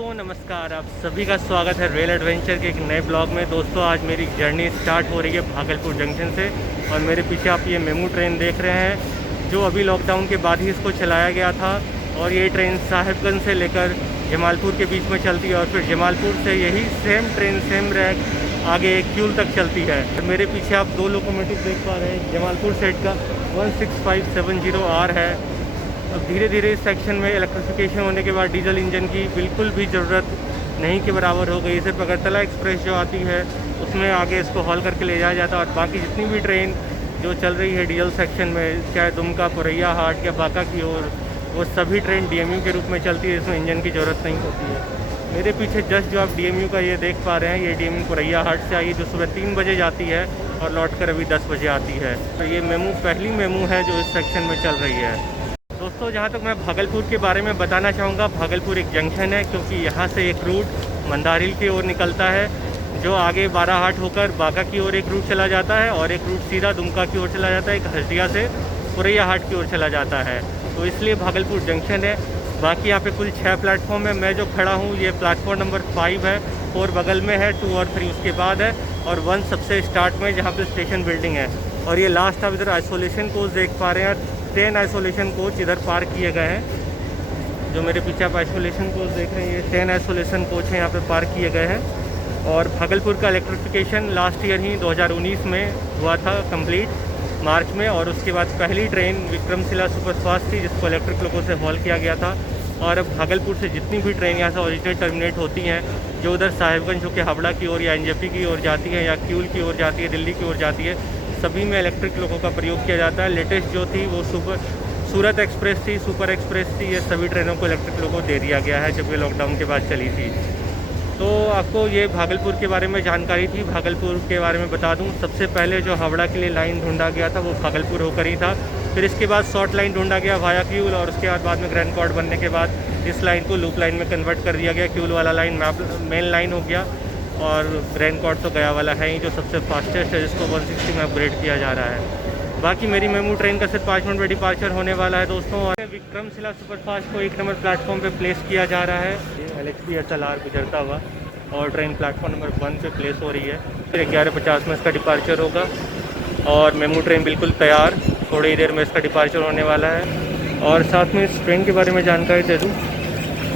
दोस्तों नमस्कार, आप सभी का स्वागत है रेल एडवेंचर के एक नए ब्लॉग में। दोस्तों आज मेरी जर्नी स्टार्ट हो रही है भागलपुर जंक्शन से और मेरे पीछे आप ये मेमू ट्रेन देख रहे हैं जो अभी लॉकडाउन के बाद ही इसको चलाया गया था। और ये ट्रेन साहिबगंज से लेकर जमालपुर के बीच में चलती है और फिर जमालपुर से यही सेम ट्रेन सेम रैक आगे क्यूल तक चलती है। मेरे पीछे आप दो लोकोमोटिव देख पा रहे हैं। जमालपुर साइड का 16570R है। अब धीरे धीरे इस सेक्शन में इलेक्ट्रिफिकेशन होने के बाद डीजल इंजन की बिल्कुल भी ज़रूरत नहीं के बराबर हो गई। सिर्फ अगरतला एक्सप्रेस जो आती है उसमें आगे इसको हॉल करके ले जाया जाता है और बाकी जितनी भी ट्रेन जो चल रही है डीजल सेक्शन में, चाहे दुमका, पुरैया हाट या बांका की ओर, वो सभी ट्रेन डीएमयू के रूप में चलती है। इसमें इंजन की ज़रूरत नहीं होती है। मेरे पीछे जस्ट जो आप डीएमयू का ये देख पा रहे हैं, ये डीएमयू पुरैया हाट से आई जो सुबह 3 बजे जाती है और लौट कर अभी 10 बजे आती है। तो ये मेमू पहली मेमू है जो इस सेक्शन में चल रही है। दोस्तों जहाँ तक मैं भागलपुर के बारे में बताना चाहूँगा, भागलपुर एक जंक्शन है क्योंकि यहाँ से एक रूट मंदारिल की ओर निकलता है जो आगे बाराहाट होकर बांका की ओर एक रूट चला जाता है और एक रूट सीधा दुमका की ओर चला जाता है, एक हल्दिया से पुरैया हाट की ओर चला जाता है। तो इसलिए भागलपुर जंक्शन है। बाकी यहाँ पे कुल 6 प्लेटफॉर्म है। मैं जो खड़ा हूँ ये प्लेटफॉर्म नंबर 5 है, 4 बगल में है, 2 और 3 उसके बाद है और 1 सबसे स्टार्ट में जहाँ पे स्टेशन बिल्डिंग है। और ये लास्ट आप इधर आइसोलेशन कोच देख पा रहे हैं। 10 आइसोलेशन कोच इधर पार्क किए गए हैं। जो मेरे पीछे आप आइसोलेशन कोच देख रहे हैं, ये 10 आइसोलेशन कोच हैं यहाँ पे पार्क किए गए हैं। और भागलपुर का इलेक्ट्रिफिकेशन लास्ट ईयर ही 2019 में हुआ था कंप्लीट मार्च में। और उसके बाद पहली ट्रेन विक्रमशिला सुपरफास्ट थी जिसको इलेक्ट्रिक लोगों से हॉल किया गया था। और अब भागलपुर से जितनी भी ट्रेन यहाँ से ऑरिजिनेट टर्मिनेट होती हैं जो उधर साहिबगंज होकर हावड़ा की ओर या एनजेपी की ओर जाती है या क्यूल की ओर जाती है, दिल्ली की ओर जाती है, सभी में इलेक्ट्रिक लोगों का प्रयोग किया जाता है। लेटेस्ट जो थी वो सूरत एक्सप्रेस थी, सुपर एक्सप्रेस थी। ये सभी ट्रेनों को इलेक्ट्रिक लोगों को दे दिया गया है जब ये लॉकडाउन के बाद चली थी। तो आपको ये भागलपुर के बारे में जानकारी थी। भागलपुर के बारे में बता दूं, सबसे पहले जो हावड़ा के लिए लाइन ढूंढा गया था वो भागलपुर होकर ही था। फिर इसके बाद शॉर्ट लाइन ढूंढा गया वाया क्यूल और उसके बाद में ग्रैंड कॉर्ड बनने के बाद इस लाइन को लूप लाइन में कन्वर्ट कर दिया गया। क्यूल वाला लाइन मेन लाइन हो गया और ग्रैंड कॉर्ड तो गया वाला है ही जो सबसे फास्टेस्ट है जिसको 160 में अपग्रेड किया जा रहा है। बाकी मेरी मेमू ट्रेन का सिर्फ 5 मिनट में डिपार्चर होने वाला है दोस्तों। और विक्रमशिला सुपरफास्ट को 1 नंबर प्लेटफॉर्म पे प्लेस किया जा रहा है। LHP SLR गुजरता हुआ और ट्रेन प्लेटफॉर्म नंबर 1 पे प्लेस हो रही है। फिर 11:50 में इसका डिपार्चर होगा और मेमू ट्रेन बिल्कुल तैयार, थोड़ी ही देर में इसका डिपार्चर होने वाला है। और साथ में इस ट्रेन के बारे में जानकारी दे दूँ,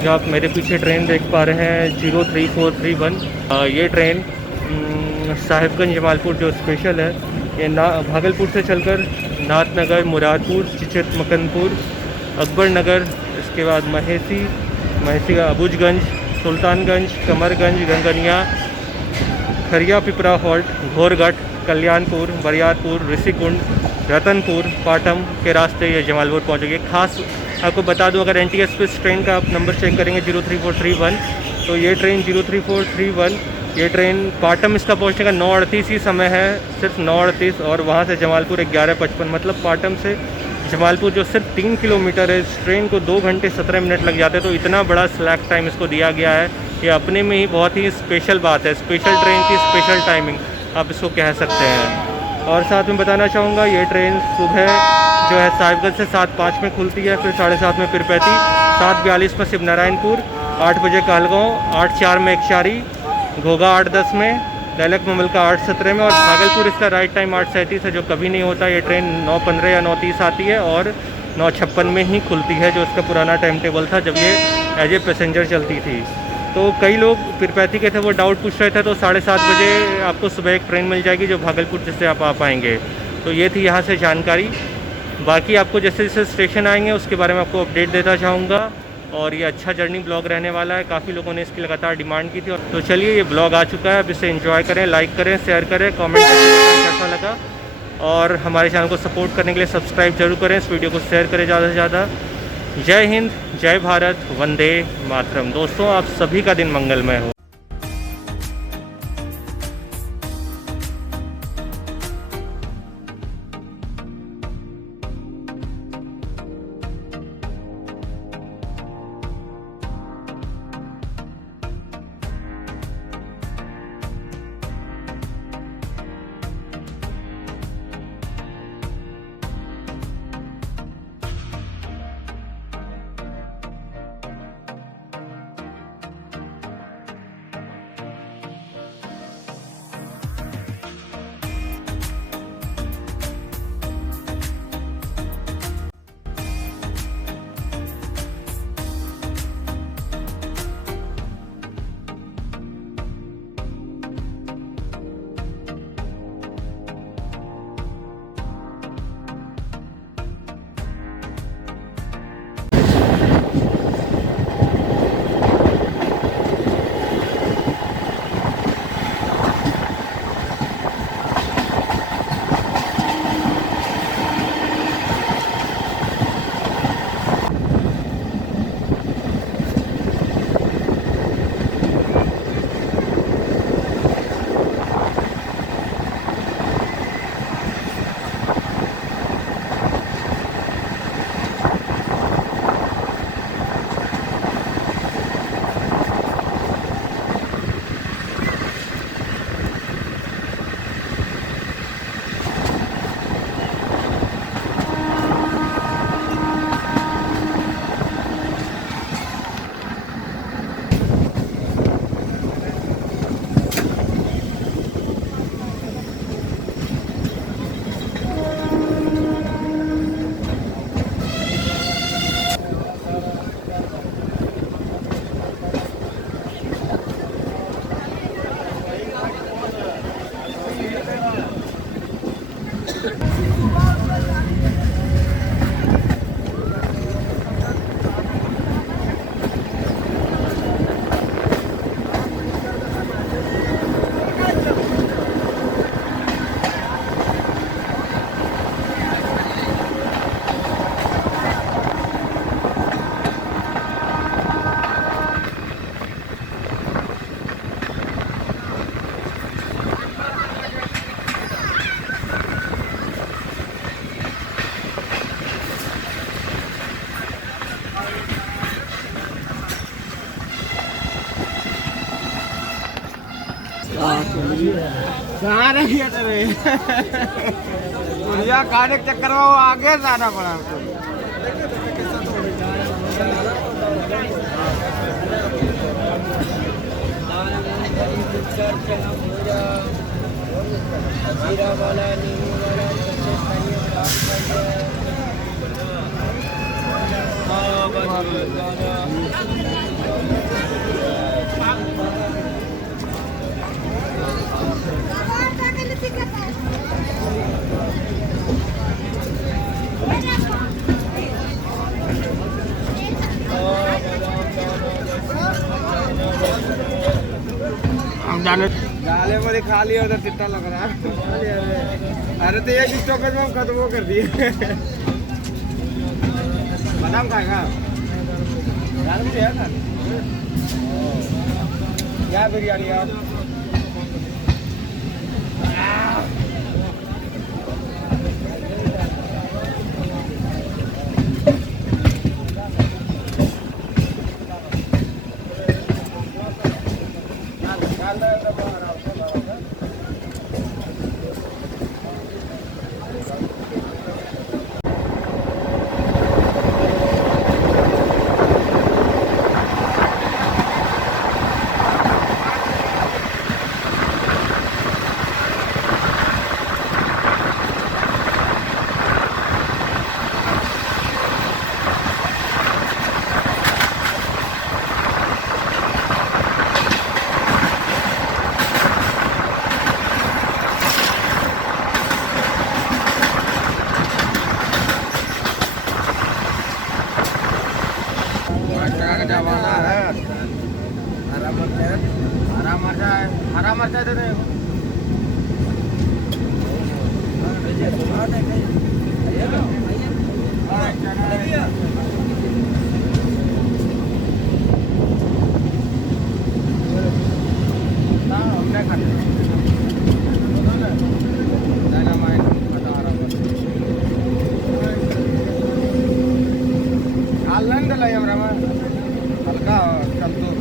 जो आप मेरे पीछे ट्रेन देख पा रहे हैं 03431, ये ट्रेन साहिबगंज जमालपुर जो स्पेशल है, ये भागलपुर से चलकर नाथनगर, मुरादपुर, चिचित, मकनपुर, अकबर नगर, इसके बाद महेसी का अबूजगंज, सुल्तानगंज, कमरगंज, गंगनिया, खरिया पिपरा हॉल्ट, घोरघट, कल्याणपुर, बरियारपुर, ऋषिकुंड, रतनपुर, पाटम के रास्ते ये जमालपुर पहुँचेगी। खास आपको बता दूं, अगर NTS पे इस ट्रेन का आप नंबर चेक करेंगे 03431, तो ये ट्रेन 03431 ये ट्रेन पाटम इसका पहुंचने का 9:38 ही समय है, सिर्फ 9:38। और वहां से जमालपुर 11:55, मतलब पाटम से जमालपुर जो सिर्फ 3 किलोमीटर है, इस ट्रेन को 2 घंटे 17 मिनट लग जाते हैं। तो इतना बड़ा स्लैक टाइम इसको दिया गया है, ये अपने में ही बहुत ही स्पेशल बात है। स्पेशल ट्रेन की स्पेशल टाइमिंग आप इसको कह सकते हैं। और साथ में बताना चाहूँगा, ये ट्रेन सुबह जो है साहिबगंज से 7:05 में खुलती है, फिर 7:30 में पिरपैती, 7:42 में शिवनारायणपुर, 8 बजे कहलगाँव, 8:04 में एकशारी, घोघा 8:10 में, दैलक ममल का 8:17 में। और भागलपुर इसका राइट टाइम 8:37 है जो कभी नहीं होता। ये ट्रेन 9:15 या 9:30 आती है और 9:56 में ही खुलती है जो इसका पुराना टाइम टेबल था जब ये एज ए पैसेंजर चलती थी। तो कई लोग पिरपैती के थे, वो डाउट पूछ रहे थे, तो 7:30 बजे आपको सुबह एक ट्रेन मिल जाएगी जो भागलपुर जिससे आप आ पाएंगे। तो ये थी यहाँ से जानकारी। बाकी आपको जैसे जैसे स्टेशन आएंगे उसके बारे में आपको अपडेट देता चाहूँगा। और ये अच्छा जर्नी ब्लॉग रहने वाला है। काफ़ी लोगों ने इसकी लगातार डिमांड की थी। तो चलिए, ये ब्लॉग आ चुका है। अब इसे एंजॉय करें, लाइक करें, शेयर करें, कमेंट करें कैसा लगा। और हमारे चैनल को सपोर्ट करने के लिए सब्सक्राइब जरूर करें, इस वीडियो को शेयर करें ज़्यादा से ज़्यादा। जय हिंद, जय भारत, वंदे मातरम। दोस्तों आप सभी का दिन मंगलमय हो। कहाँ रह गया तेरे भैया खाने के चक्कर में वो आगे जाना पड़ा हमको। जीरा वाला नींबू वाला जाने गाले में खा लिया उधर चिट्टा लग रहा है। अरे तो एक स्टॉपेज में हम खत्म कर दिए। बादाम खाएगा क्या बिरयानी यार। हरा मरचा दे दे। हल्का संतूर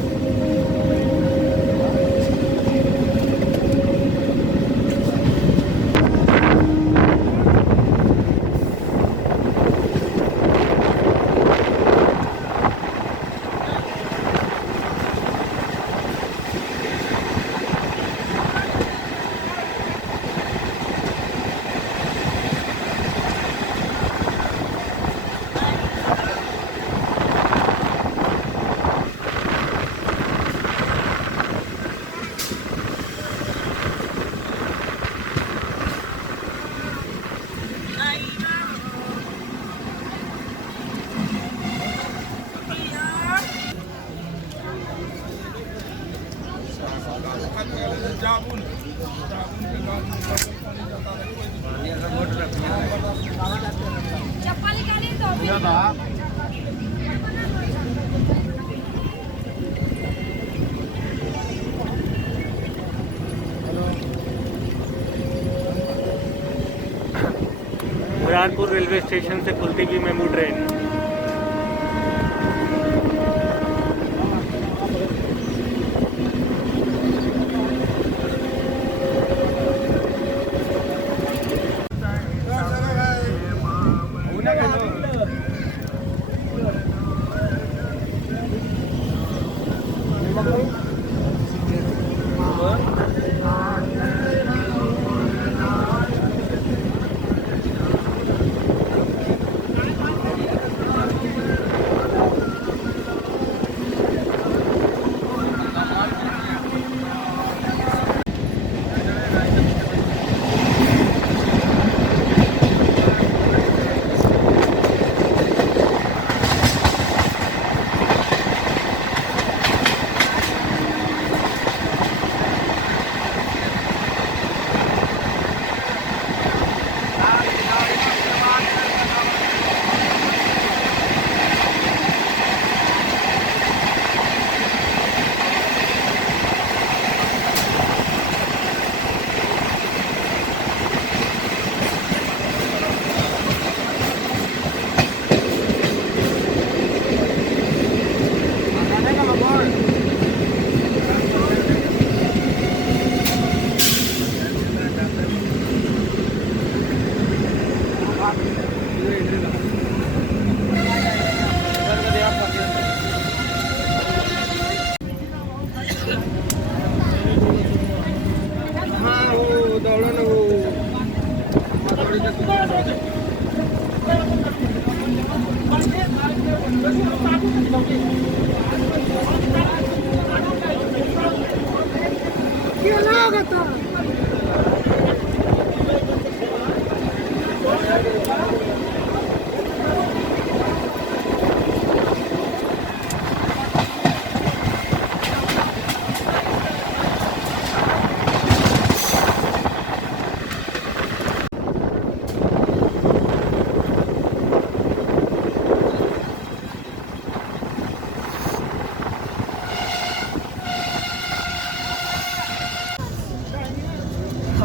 चप्पल निकालिए तो बुरहानपुर रेलवे स्टेशन से खुलती हुई मेमू ट्रेन।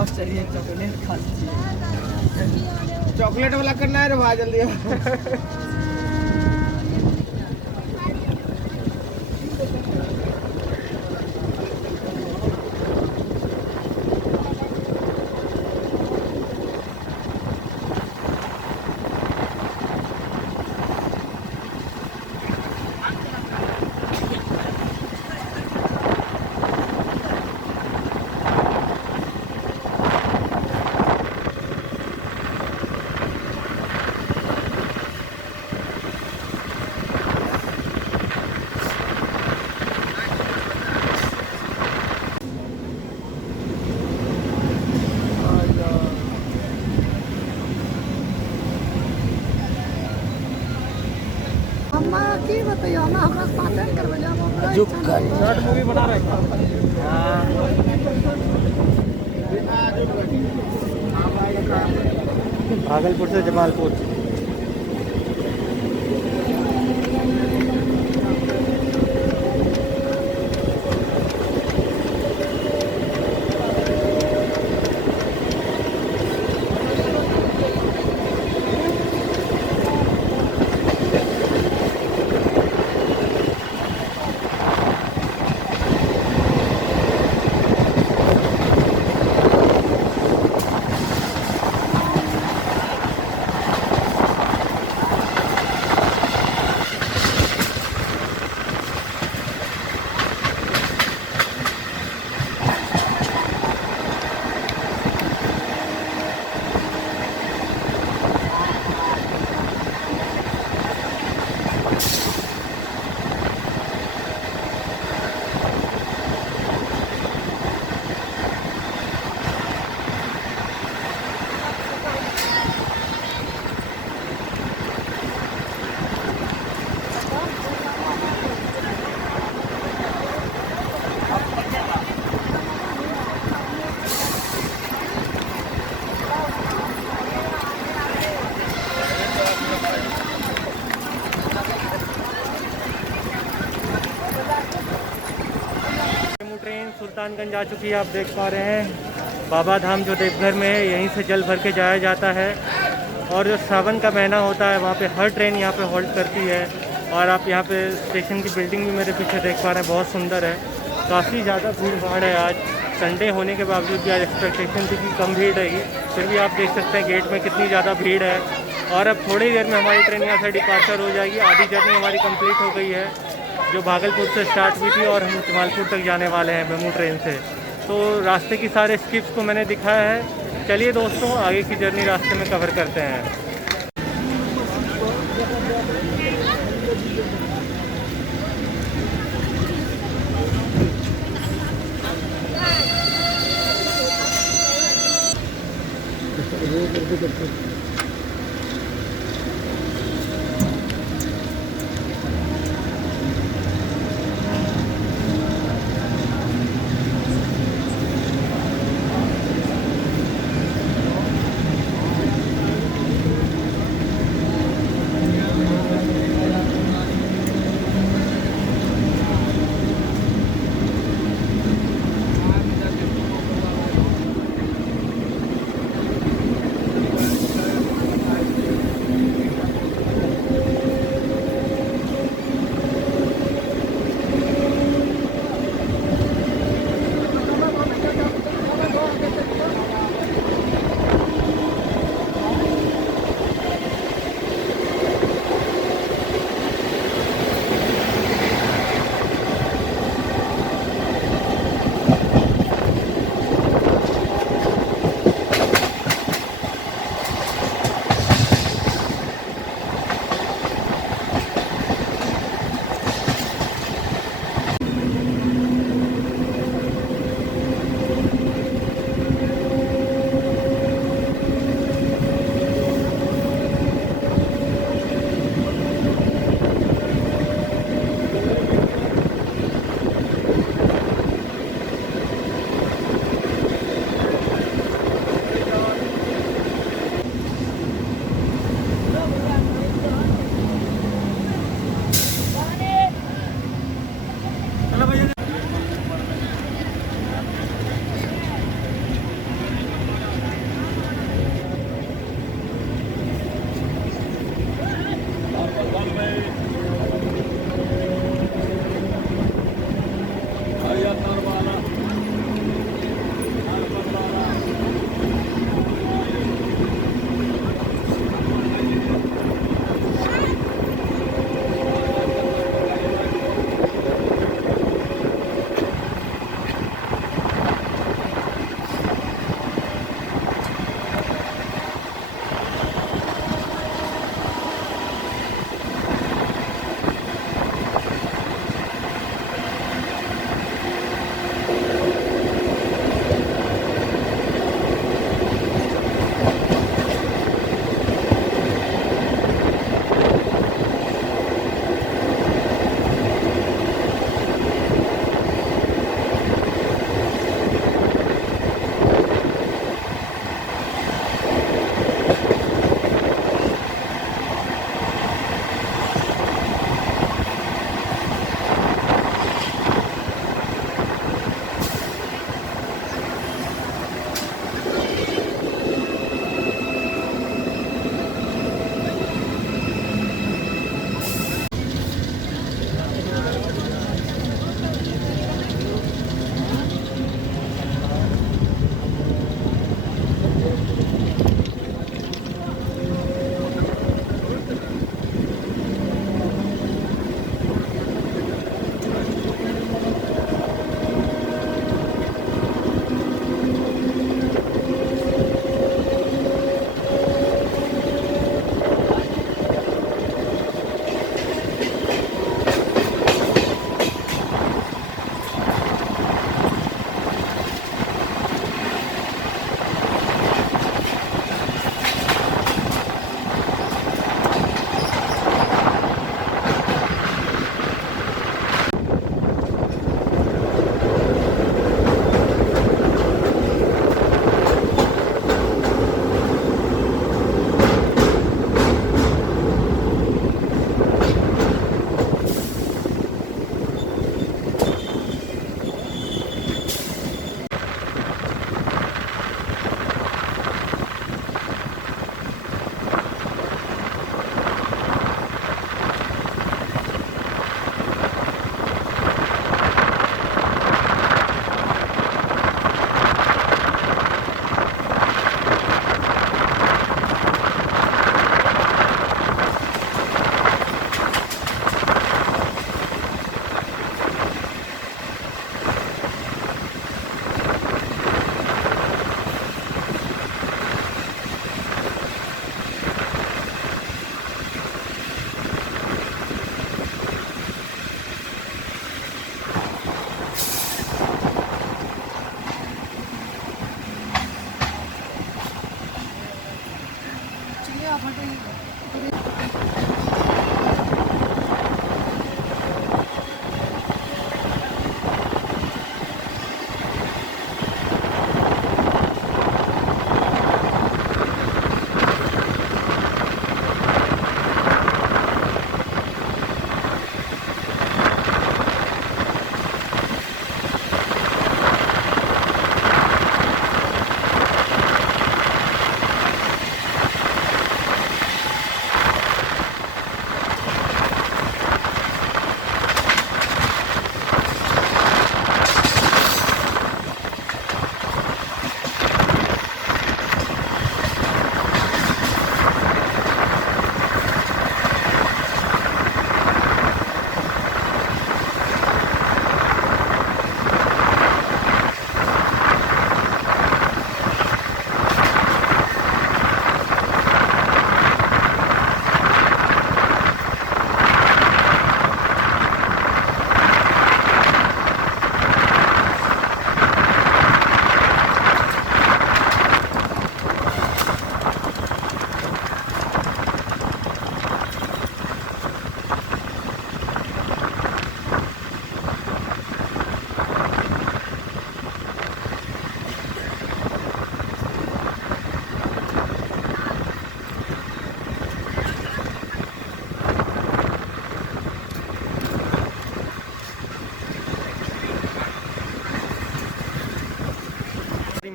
चलिए चॉकलेट खा लीजिए। चॉकलेट वाला करना है रे भाई जल्दी। शॉर्ट मूवी बना रहे भागलपुर से जमालपुर। ट्रेन सुल्तानगंज आ चुकी है, आप देख पा रहे हैं। बाबा धाम जो देवघर में है, यहीं से जल भर के जाया जाता है। और जो सावन का महीना होता है, वहाँ पे हर ट्रेन यहाँ पे होल्ड करती है। और आप यहाँ पे स्टेशन की बिल्डिंग भी मेरे पीछे देख पा रहे हैं, बहुत सुंदर है। काफ़ी ज़्यादा भीड़ भाड़ है आज, संडे होने के बावजूद भी आज एक्सपेक्टेशन थी कि कम भीड़ रहेगी, फिर भी आप देख सकते हैं गेट में कितनी ज़्यादा भीड़ है। और अब थोड़ी देर में हमारी ट्रेन यहाँ से डिपार्चर हो जाएगी। आधी जर्नी हमारी कंप्लीट हो गई है, जो भागलपुर से स्टार्ट हुई थी, और हम जमालपुर तक जाने वाले हैं मेमू ट्रेन से। तो रास्ते की सारे स्किप्स को मैंने दिखाया है। चलिए दोस्तों, आगे की जर्नी रास्ते में कवर करते हैं।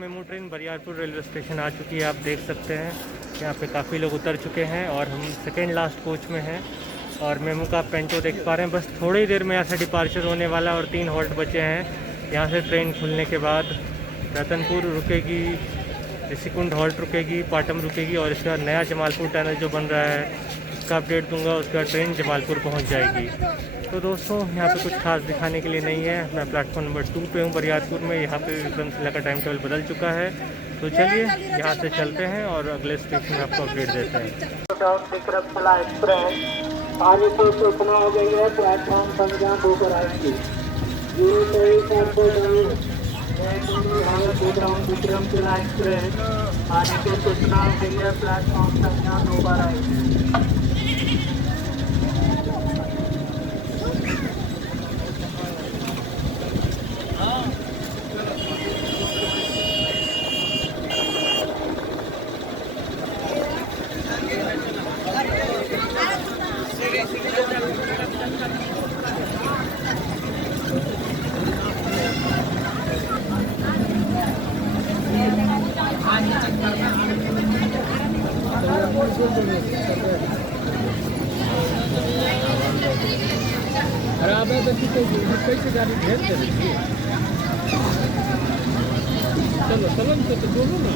MEMU train Bariyarpur railway station आ चुकी है। आप देख सकते हैं यहाँ पे काफ़ी लोग उतर चुके हैं और हम सेकेंड लास्ट कोच में हैं। और मेमू का पेंटो देख पा रहे हैं। बस थोड़ी ही देर में यहाँ से डिपार्चर होने वाला और 3 हॉल्ट बचे हैं। यहाँ से ट्रेन खुलने के बाद रतनपुर रुकेगी, ऋषिकुंड हॉल्ट रुकेगी, पाटम रुकेगी और इसका नया जमालपुर टनल जो बन रहा है उसका अपडेट दूंगा। उसके बाद ट्रेन जमालपुर पहुँच जाएगी। तो दोस्तों यहाँ पे कुछ खास दिखाने के लिए नहीं है। मैं प्लेटफॉर्म नंबर 2 पे हूँ बरियारपुर में। यहाँ पे विक्रमशिला का टाइम टेबल बदल चुका है। तो चलिए यहाँ से चलते हैं और अगले स्टेशन में आपको अपडेट देते हैं। विक्रमशिला एक्सप्रेस आने से सूचना हो गई है, प्लेटफॉर्म संख्या 2 पर आएगी। विक्रमशिला एक्सप्रेस आने से सूचना हो गई है, प्लेटफॉर्म संख्या 2 पर आएगी। खराब है तो कैसे गाड़ी भेज देंगे। चलो चलो तो बोलो ना।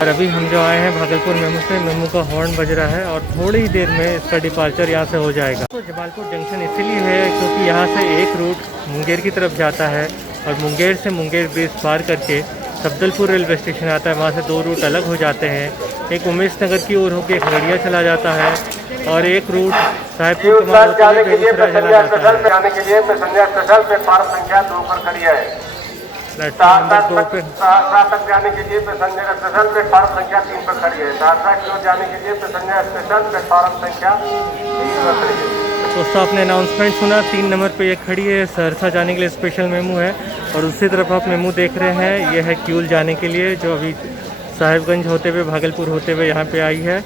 और अभी हम जो आए हैं भागलपुर मेमू से, मेमू का हॉर्न बज रहा है और थोड़ी ही देर में इसका डिपार्चर यहाँ से हो जाएगा। तो जमालपुर जंक्शन इसीलिए है क्योंकि यहाँ से एक रूट मुंगेर की तरफ जाता है और मुंगेर से मुंगेर ब्रिज पार करके सफदलपुर रेलवे स्टेशन आता है। वहाँ से दो रूट अलग हो जाते हैं, एक उमेश नगर की ओर होकर खगड़िया चला जाता है और एक रूट साहेबपुर कमाल होते हुए बेगूसराय चला जाता है। जाने के लिए पैसेंजर स्पेशल प्लेटफार्म संख्या 2 पर खड़ी है। प्लेटफॉर्म नंबर 2 पे सहरसा तक जाने के लिए पैसेंजर स्पेशल प्लेटफार्म संख्या 3 पर खड़ी है। सहरसा की ओर जाने के लिए पैसेंजर स्पेशल प्लेटफार्म संख्या 3 पर खड़ी है। दोस्तों आपने अनाउंसमेंट सुना, 3 नंबर पे ये खड़ी है, सहरसा जाने के लिए स्पेशल मेमू है। और उसी तरफ आप मेमू देख रहे हैं, ये है क्यूल जाने के लिए, जो अभी साहिबगंज होते हुए भागलपुर होते हुए यहाँ पे आई है।